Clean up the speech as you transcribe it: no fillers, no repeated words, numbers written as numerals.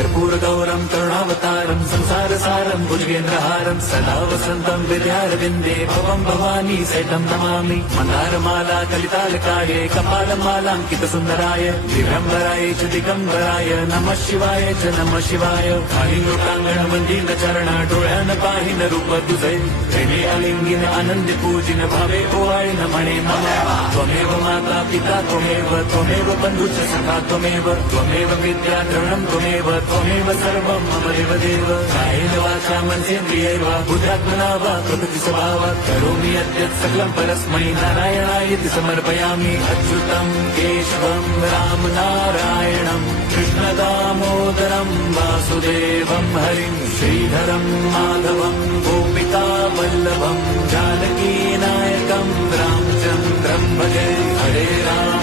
कर्पूरगौरं करुणावतारं संसारसारं भुजगेन्द्रहारं सदा वसन्तं विद्यारविन्दे भवं भवानी सहितं नमामि। मन्दारमाला कलितालकाये कपालमालाङ्कितसुन्दराय दिगम्बराय च दिगम्बराय नमः शिवाय च नमः शिवाय। कालिङ्गोटाङ्गणमन्दिरचरण डोळ्यान पाहिन रूप तुझे प्रेमे अलिंगिन आनंदे पूजिन भावे ओवाळिन म्हणे मम त्वमेव माता पिता त्वमेव बन्धुश्च सखा त्वमेव विद्या द्रविणं त्वमेव सर्वं मम देवदेव। कायेन वाचा मनसेन्द्रियैर्व बुद्ध्यात्मना वा प्रकृतिस्वभावात् करोमि यद्यत् सकलं परस्मै नारायणायेति समर्पयामि। अच्युतं केशवं राम नारायणं कृष्णदामोदरं वासुदेवं हरिं श्रीधरं माधवं गोपिका वल्लभं जानकीनायकं रामचन्द्रं भजे। हरे राम